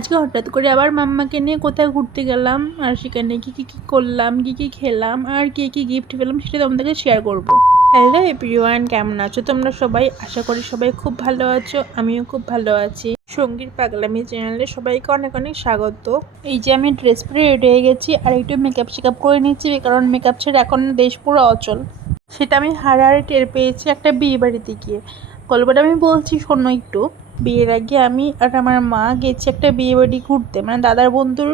আজকে হঠাৎ করে আবার মাম্মাকে নিয়ে কোথায় ঘুরতে গেলাম, আর সেখানে কী কী করলাম, কী কী খেলাম, আর কী কী গিফট পেলাম সেটা তোমাদেরকে শেয়ার করব। হ্যালো এভরিওয়ান, কেমন আছো তোমরা সবাই? আশা করি সবাই খুব ভালো আছো, আমিও খুব ভালো আছি। সঙ্গীর পাগলামি চ্যানেলে সবাইকে অনেক অনেক স্বাগত। এই যে আমি ড্রেস পরে রেডি হয়ে গেছি, আর একটু মেকআপ করে নিচ্ছি, কারণ মেকআপ ছেড়ে এখন দেশ পুরো অচল। সেটা আমি হাড়ে টের পেয়েছি একটা বিয়ে বাড়িতে গিয়ে। গল্পটা আমি বলছি, শোনো একটু। বিয়ের আগে আমি আর আমার মা গেছি একটা বিয়ে বাড়ি ঘুরতে, মানে দাদার বন্ধুর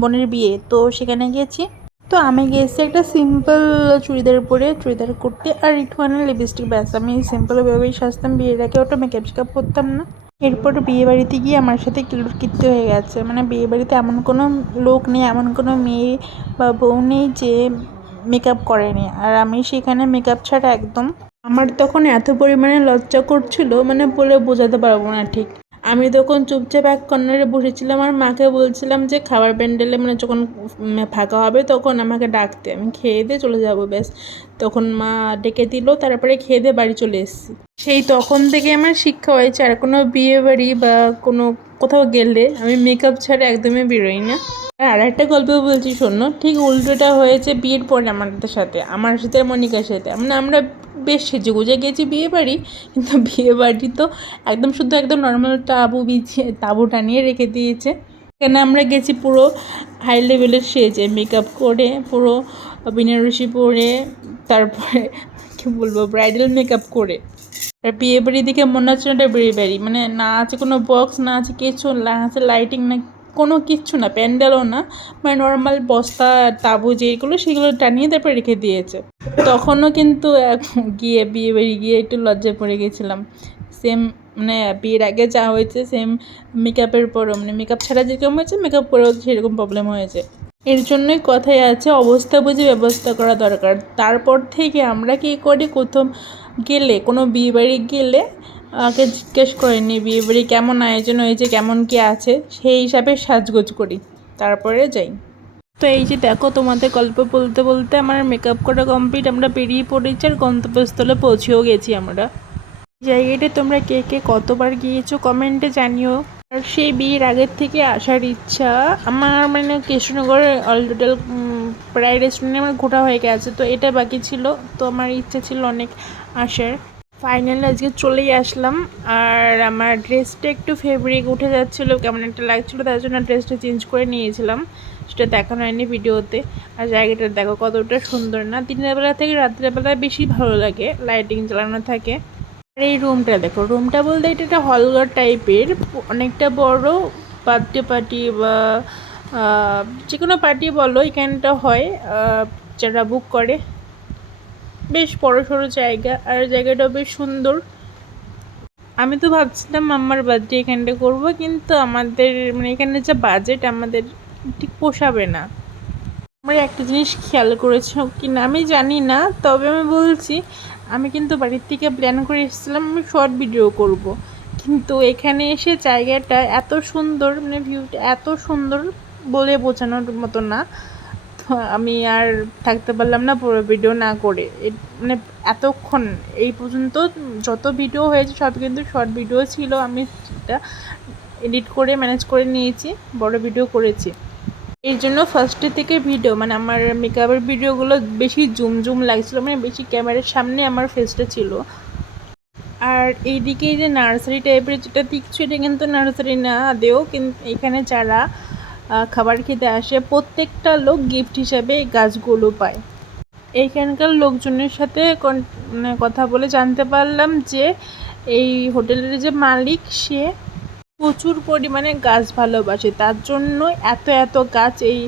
বোনের বিয়ে। তো সেখানে গেছি। তো আমি গেছি একটা সিম্পল চুড়িদার পরে, চুড়িদার কুর্তি আর একটুখানি লিপস্টিক, ব্যাস। আমি সিম্পলভাবেই সাজতাম, বিয়ের আগে ওটা মেকআপ করতাম না। এরপর বিয়ে বাড়িতে গিয়ে আমার সাথে কিত্তি হয়ে গেছে। মানে বিয়ে বাড়িতে এমন কোনো লোক নেই, এমন কোনো মেয়ে বা বউ নেই যে মেকআপ করেনি, আর আমি সেখানে মেকআপ ছাড়া একদম। আমার তখন এত পরিমাণে লজ্জা করছিল, মানে বলে বোঝাতে পারবো না ঠিক। আমি তখন চুপচাপ এক কর্নারে বসেছিলাম, আর মাকে বলছিলাম যে খাবার প্যান্ডেলে মানে যখন ফাঁকা হবে তখন আমাকে ডাকতে, আমি খেয়ে দিয়ে চলে যাব, ব্যাস। তখন মা ডেকে দিল, তারপরে খেয়ে দিয়ে বাড়ি চলে এসেছি। সেই তখন থেকে আমার শিক্ষা হয়েছে, আর কোনো বিয়ে বাড়ি বা কোথাও গেলে আমি মেকআপ ছাড়া একদমই বেরোই না। আর একটা গল্প বলছি, শোনো। ঠিক উল্টোটা হয়েছে বিয়ের পরে আমার সাথে আর মনিকার সাথে। মানে আমরা বেশ সেজেগুজে গেছি বিয়ে বাড়ি, কিন্তু বিয়ে বাড়ি তো একদম নর্মাল তাঁবু টানিয়ে রেখে দিয়েছে। এখানে আমরা গেছি পুরো হাই লেভেলের সেজে, মেকআপ করে, পুরো বেনারসি পরে, তারপরে কী বলবো, ব্রাইডাল মেকআপ করে। আর বিয়ে বাড়ি দিকে মনে হচ্ছে না এটা বিয়ে বাড়ি, মানে না আছে কোনো বক্স, না আছে কিছু, না আছে লাইটিং, না কোনো কিচ্ছু না, প্যান্ডেলও না, মানে নর্মাল বস্তা তাঁবু যেগুলো সেগুলো টানিয়ে তারপর রেখে দিয়েছে। তখনও কিন্তু বিয়ে বাড়ি গিয়ে একটু লজ্জায় পড়ে গেছিলাম। সেম, মানে বিয়ের আগে যা হয়েছে সেম মেকআপের পরও, মানে মেকআপ ছাড়া যেরকম হয়েছে মেকআপ করেও সেরকম প্রবলেম হয়েছে। এর জন্যই কথাই আছে, অবস্থা বুঝে ব্যবস্থা করা দরকার। তারপর থেকে আমরা কী করি, কোথাও গেলে, কোনো বিয়েবাড়ি গেলে আগে জিজ্ঞেস করে নিই বিয়েবাড়ি কেমন আয়োজন হয়েছে, কেমন কী আছে, সেই হিসাবে সাজগোজ করি, তারপরে যাই। তো এই যে দেখো, তোমাদের গল্প বলতে বলতে আমার মেকআপ করা কমপ্লিট, আমরা বেরিয়ে পড়েছি, আর গন্তব্যস্থলে পৌঁছেও গেছি আমরা। জায়গাটা তোমরা কে কে কতবার গিয়েছো কমেন্টে জানিও। আর সেই বিয়ের আগের থেকে আসার ইচ্ছা আমার, মানে কৃষ্ণনগরের অল টোটাল প্রায় রেস্টুরেন্টে আমার ঘোরা হয়ে গেছে, তো এটা বাকি ছিল। তো আমার ইচ্ছা ছিল অনেক আসার। ফাইনালি আজকে চলেই আসলাম। আর আমার ড্রেসটা একটু ফেব্রিক উঠে যাচ্ছিলো, কেমন একটা লাগছিলো, তার জন্য ড্রেসটা চেঞ্জ করে নিয়েছিলাম। সেটা দেখানো হয়নি ভিডিওতে। আর জায়গাটা দেখো কতটা সুন্দর না, দিনের বেলা থেকে রাত্রের বেলায় বেশি ভালো লাগে, লাইটিং জ্বালানো থাকে। আর এই রুমটা দেখো, রুমটা বলতে এটা একটা হলঘর টাইপের, অনেকটা বড়। বার্থডে পার্টি বা যে কোনো পার্টি বলো, এখানটা হয় যারা বুক করে। বেশ বড় সড়ো জায়গা, আর জায়গাটাও বেশ সুন্দর। আমি তো ভাবছিলাম আমার বার্থডে এখানটা করবো, কিন্তু আমাদের মানে এখানে যা বাজেট আমাদের ঠিক পোষাবে না। আমরা একটা জিনিস খেয়াল করেছো কি না আমি জানি না, তবে আমি বলছি, আমি কিন্তু বাড়ির থেকে প্ল্যান করে এসেছিলাম আমি শর্ট ভিডিও করব, কিন্তু এখানে এসে জায়গাটা এত সুন্দর, মানে ভিউটা এত সুন্দর বলে বোঝানোর মতো না। তো আমি আর থাকতে পারলাম না পুরো ভিডিও না করে। মানে এতক্ষণ এই পর্যন্ত যত ভিডিও হয়েছে সব কিন্তু শর্ট ভিডিও ছিল, আমি সেটা এডিট করে ম্যানেজ করে নিয়েছি, বড় ভিডিও করেছি। এর জন্য ফার্স্টে থেকে ভিডিও, মানে আমার মেকআপের ভিডিওগুলো বেশি জুম লাগছিলো, মানে বেশি ক্যামেরার সামনে আমার ফেসটা ছিল। আর এইদিকে যে নার্সারি টাইপের যেটা দেখছো, এটা কিন্তু নার্সারি না আদেও, কিন্তু এখানে যারা খাবার খেতে আসে প্রত্যেকটা লোক গিফট হিসাবে এই গাছগুলো পায়। এইখানকার লোকজনের সাথে মানে কথা বলে জানতে পারলাম যে এই হোটেলের যে মালিক, সে প্রচুর পরিমাণে গাছ ভালোবাসে, তার জন্য এত এত গাছ এই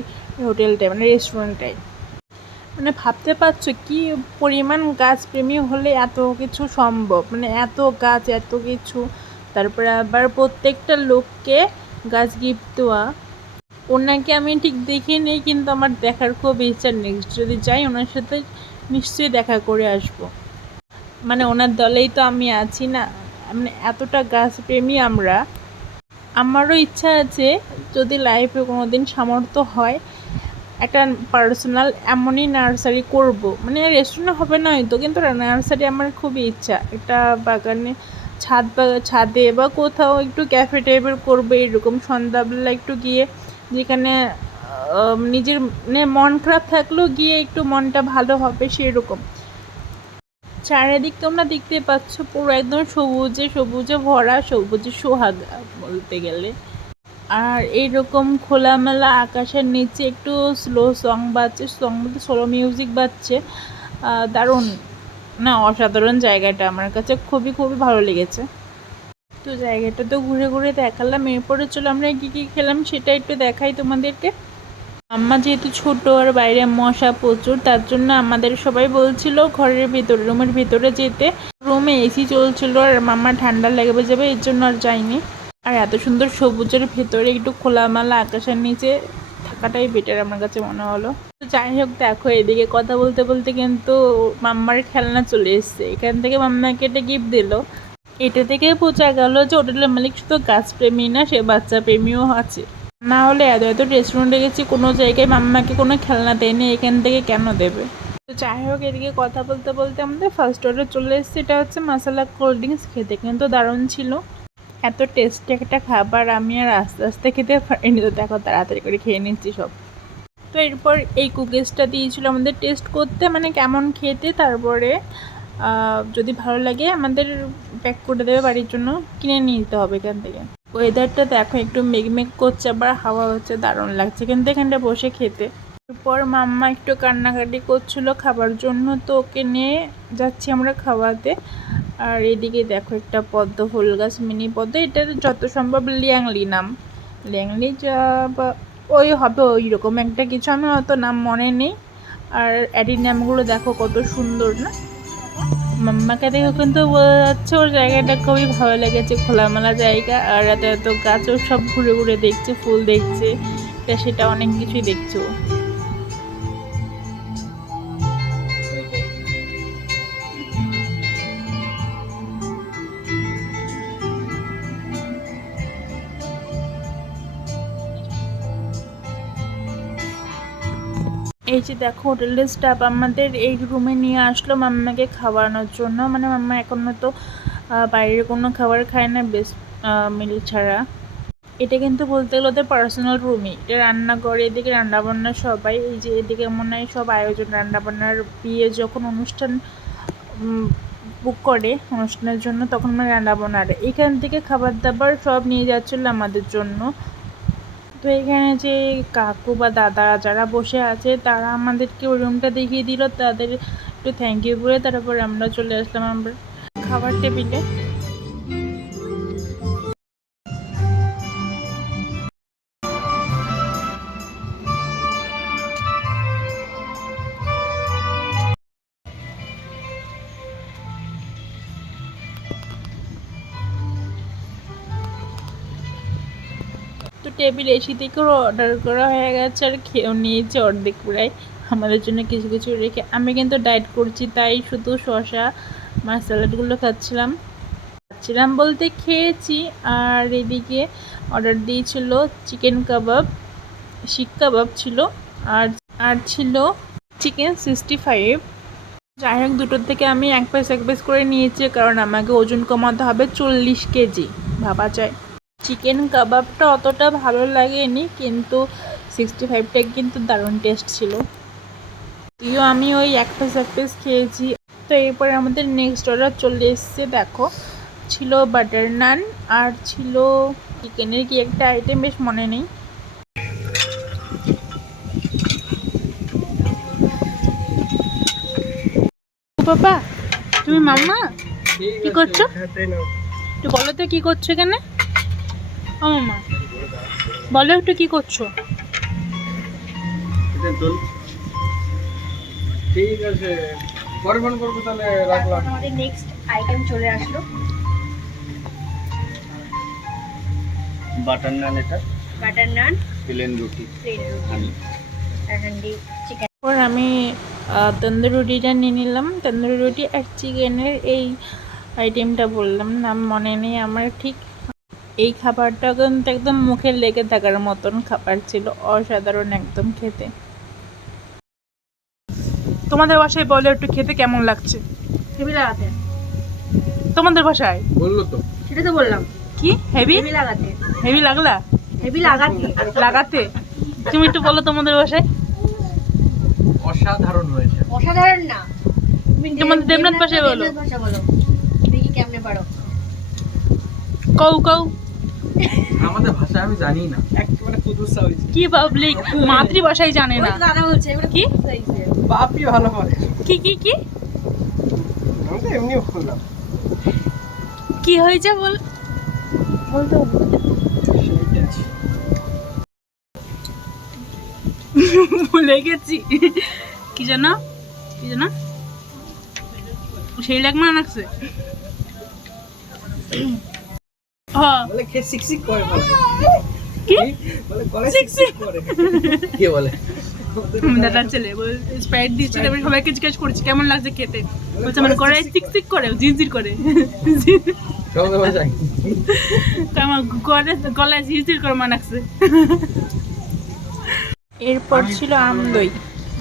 হোটেলটায়, মানে রেস্টুরেন্টটায়। মানে ভাবতে পারছো কি পরিমাণ গাছ প্রেমী হলে এত কিছু সম্ভব, মানে এত গাছ, এত কিছু। তারপরে আবার প্রত্যেকটা লোককে গাছ গিফট দেওয়া। ওনাকে আমি ঠিক দেখিনি, কিন্তু আমার দেখার খুব ইচ্ছা, নেক্সট যদি যাই ওনার সাথে নিশ্চয়ই দেখা করে আসবো। মানে ওনার দলেই তো আমি আছি না, মানে এতটা গাছ প্রেমী আমরা। আমারও ইচ্ছা আছে, যদি লাইফে কোনো দিন সামর্থ্য হয়, একটা পার্সোনাল এমনই নার্সারি করব, মানে রেস্টুরেন্ট হবে না হয়তো, কিন্তু নার্সারি আমার খুবই ইচ্ছা, একটা বাগানে ছাদে বা কোথাও একটু ক্যাফে টাইপের করবে, এরকম সন্ধ্যাবেলা একটু গিয়ে যেখানে নিজের মন খারাপ থাকলেও গিয়ে একটু মনটা ভালো হবে সেরকম। চারিদিক তোমরা দেখতে পাচ্ছ পুরো একদম সবুজে ভরা, সবুজে সোহাগা বলতে গেলে। আর এইরকম খোলামেলা আকাশের নিচে একটু স্লো সং বাজছে, স্লো মিউজিক বাজছে, দারুণ না, অসাধারণ জায়গাটা আমার কাছে খুবই ভালো লেগেছে। তো জায়গাটা তো ঘুরে দেখালাম, এরপরে চলো আমরা কী খেলাম সেটা একটু দেখাই তোমাদেরকে। আম্মা যেহেতু ছোট আর বাইরে মশা প্রচুর, তার জন্য আমাদের সবাই বলছিল ঘরের ভিতরে, রুমের ভিতরে যেতে। রুমে এসি চলছিল আর মাম্মা ঠান্ডা লেগে যাবে, এর জন্য আর যাইনি। আর এত সুন্দর সবুজের ভেতরে একটু খোলামেলা আকাশের নিচে থাকাটাই বেটার আমার কাছে মনে হলো। তো যাই হোক, দেখো এদিকে কথা বলতে কিন্তু মাম্মার খেলনা চলে এসছে। এখান থেকে মাম্মাকে একটা গিফট দিল। এটা থেকে বোঝা গেল যে হোটেলের মালিক শুধু গাছপ্রেমী না, সে বাচ্চা প্রেমীও আছে। না হলে এত রেস্টুরেন্টে গেছি, কোনো জায়গায় মাম্মাকে কোনো খেলনা দেয়নি, এখান থেকে কেন দেবে। তো যাই হোক, এদিকে কথা বলতে আমাদের ফার্স্ট অর্ডার চলে এসেছে। এটা হচ্ছে মশলা কোল্ড ড্রিঙ্কস, খেতে কিন্তু দারুণ ছিল। এত টেস্টি একটা খাবার আমি আর আস্তে খেতে পারিনি, তো দেখো তাড়াতাড়ি করে খেয়ে নিচ্ছি সব। তো এরপর এই কুকিজটা দিয়েছিল আমাদের টেস্ট করতে, মানে কেমন খেতে, তারপরে যদি ভালো লাগে আমাদের প্যাক করে দেবে বাড়ির জন্য, কিনে নিতে হবে এখান থেকে। ওয়েদারটা দেখো একটু মেঘ করছে, আবার হাওয়া হচ্ছে, দারুণ লাগছে কিন্তু এখানটা বসে খেতে। এরপর মাম্মা একটু কান্নাকাটি করছিল খাবার জন্য, তো ওকে নিয়ে যাচ্ছি আমরা খাওয়াতে। আর এদিকে দেখো একটা পদ্ম ফুল গাছ, মিনি পদ্ম, এটার যত সম্ভব লিয়াংলি নাম, লিয়াংলি যা বা ওই হবে ওই রকম একটা কিছু, আমি অত নাম মনে নেই। আর অ্যাডিনিয়ামগুলো দেখো কত সুন্দর না। মাম্মাকে দেখো কিন্তু বোঝা যাচ্ছে ওর জায়গাটা খুবই ভালো লেগেছে, খোলামেলা জায়গা, আর এত গাছও সব ঘুরে দেখছে, ফুল দেখছে, এটা সেটা অনেক কিছুই দেখছো। এই যে দেখো হোটেলের স্টাফ আমাদের এই রুমে নিয়ে আসলো মাম্মাকে খাওয়ানোর জন্য, মানে মাম্মা এখনো তো বাইরের কোনো খাবার খায় না বেশ মিল ছাড়া। এটা কিন্তু বলতে গেলে ওদের পার্সোনাল রুমই, এটা রান্না করে, এদিকে রান্নাবান্না সবাই, এই যে এদিকে মনে হয় সব আয়োজন রান্নাবান্নার, বিয়ে যখন অনুষ্ঠান বুক করে অনুষ্ঠানের জন্য তখন মানে রান্নাবান্নার এখান থেকে খাবার দাবার সব নিয়ে যাচ্ছিলো আমাদের জন্য। তো এখানে যে কাকু বা দাদা যারা বসে আছে তারা আমাদেরকে ওই রুমটা দেখিয়ে দিল, তাদের একটু থ্যাংক ইউ বলে তারপরে আমরা চলে আসলাম আমরা খাবার টেবিলে। তো টেবিল এসি থেকেও অর্ডার করা হয়ে গেছে আর খেয়েও নিয়েছে অর্ধেক প্রায়, আমাদের জন্য কিছু কিছু রেখে। আমি কিন্তু ডায়েট করছি তাই শুধু শসা স্যালাডগুলো খাচ্ছিলাম বলতে খেয়েছি। আর এদিকে অর্ডার দিয়েছিল চিকেন কাবাব, শিক কাবাব ছিল, আর ছিল চিকেন 65। যাই হোক, দুটোর থেকে আমি এক পিস করে নিয়েছি, কারণ আমাকে ওজন কমাতে হবে 40 কেজি, ভাবা যায়। চিকেন কাবাবটা অতটা ভালো লাগেনি, কিন্তু 65টা কিন্তু দারুণ টেস্ট ছিল। আমি ওই এক পিস খেয়েছি। তো এরপরে আমাদের নেক্সট অর্ডার চলে এসছে, দেখো ছিল বাটার নান আর ছিল চিকেনের কি একটা আইটেম বেশ মনে নেই। বাবা তুমি মাম্মা কি করছো, একটু বলো তো কি করছো এখানে। ও মাম্মা বলো একটু কি করছো। ঠিক আছে, পরে ফোন করবো তাহলে, রাখলাম। আমাদের নেক্সট আইটেম চলে আসলো, বাটার নান, এটা বাটার নান, প্লেন রুটি, হান্ডি চিকেন। এরপর আমি তন্দুরি রুটিটা নিয়ে নিলাম, তন্দুরি রুটি আর চিকেনের এই আইটেমটা বললাম নাম মনে নেই আমার ঠিক। এই খাবারটা কিন্তু একদম মুখে লেগে থাকার মতন খাবার ছিল, অসাধারণ একদম খেতে। তোমাদের বাসায় বলো একটু খেতে কেমন লাগছে। হেবি লাগাতে তোমাদের ভাষায় বললো তো। সেটা তো বললাম, কি হেভি হেভি লাগাতে, হেভি লাগলা হেভি লাগাতে। লাগাতে তুমি একটু বলো তোমাদের ভাষায়। অসাধারণ হয়েছে। অসাধারণ না, তুমি তোমাদের দেবনাথ ভাষায় বলো। দেবনাথ ভাষা বলো, দেখি কেমনে পারো। কৌ কৌ আমাদের ভাষা আমি জানি না, একেবারে কুদুসা হয়েছে। কি পাবলিক মাতৃভাষাই জানে ওই না। তো দাদা বলছে এগুলো কি? হয়েছে। বাপই ভালো করে। কি কি কি আমি তো এমনি বললাম। কি হয়েছে বল, বলতে ভুলে গেছি। কি জানো, কি জানো, সেই লাগমা নাকছে। হ্যাঁ বলে কে সিকসিক করে বলে। কি বলে কলে সিকসিক করে। কে বলে? দাদার ছেলে বল স্প্রাইট দিচ্ছে, তারপরে সবাইকে জিজ্ঞেস করছি কেমন লাগছে খেতে, বলছে মানে করে চিকচিক করে জিরজির করে। তোমাদের ভাষায় আমার গলায় ঝিরঝির করে মানাকছে। এরপর ছিল আমদই।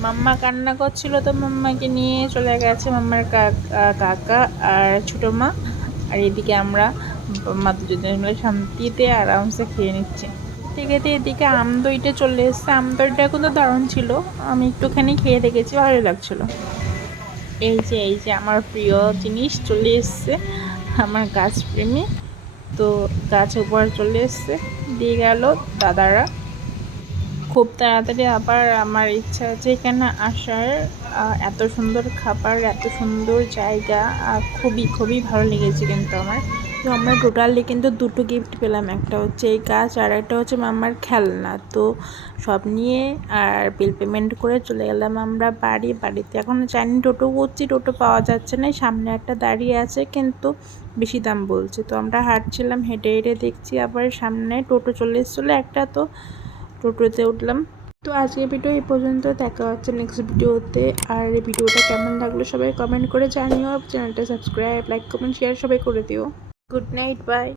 মাম্মা কান্না করছিল তো মাম্মাকে নিয়ে চলে গেছে মাম্মার কাকা আর ছোটো মা, আর এদিকে আমরা মাত্র দুজন মিলে শান্তিতে আরামসে খেয়ে নিচ্ছি। ঠিক আছে, এদিকে আমদইটা চলে এসছে। আমদইটা কিন্তু দারুণ ছিল, আমি একটুখানি খেয়ে দেখেছি, ভালোই লাগছিলো। এই যে আমার প্রিয় জিনিস চলে এসছে, আমার গাছপ্রেমী। তো গাছ উপর চলে এসছে, দিয়ে গেল দাদারা খুব তাড়াতাড়ি। আবার আমার ইচ্ছা আছে এখানে আসার। এত সুন্দর খাবার, এত সুন্দর জায়গা, খুবই খুবই ভালো লেগেছে কিন্তু আমার। তো আমরা টোটালি কিন্তু দুটো গিফট পেলাম, একটা হচ্ছে এই গাছ আর একটা হচ্ছে মামার খেলনা। তো সব নিয়ে আর বিল পেমেন্ট করে চলে গেলাম আমরা বাড়িতে। এখন জানি টোটো করছি, টোটো পাওয়া যাচ্ছে না, সামনে একটা দাঁড়িয়ে আছে কিন্তু বেশি দাম বলছে। তো আমরা হাঁটছিলাম, হেঁটে হেঁটে দেখছি আবার সামনে টোটো চলে এসেছিলো একটা, তো টোটোতে উঠলাম। তো আজকের ভিডিও এই পর্যন্ত, দেখা হচ্ছে নেক্সট ভিডিওতে। আর এই ভিডিওটা কেমন লাগলো সবাই কমেন্ট করে জানিও, চ্যানেলটা সাবস্ক্রাইব, লাইক, কমেন্ট, শেয়ার সবাই করে দিও। Good night, by.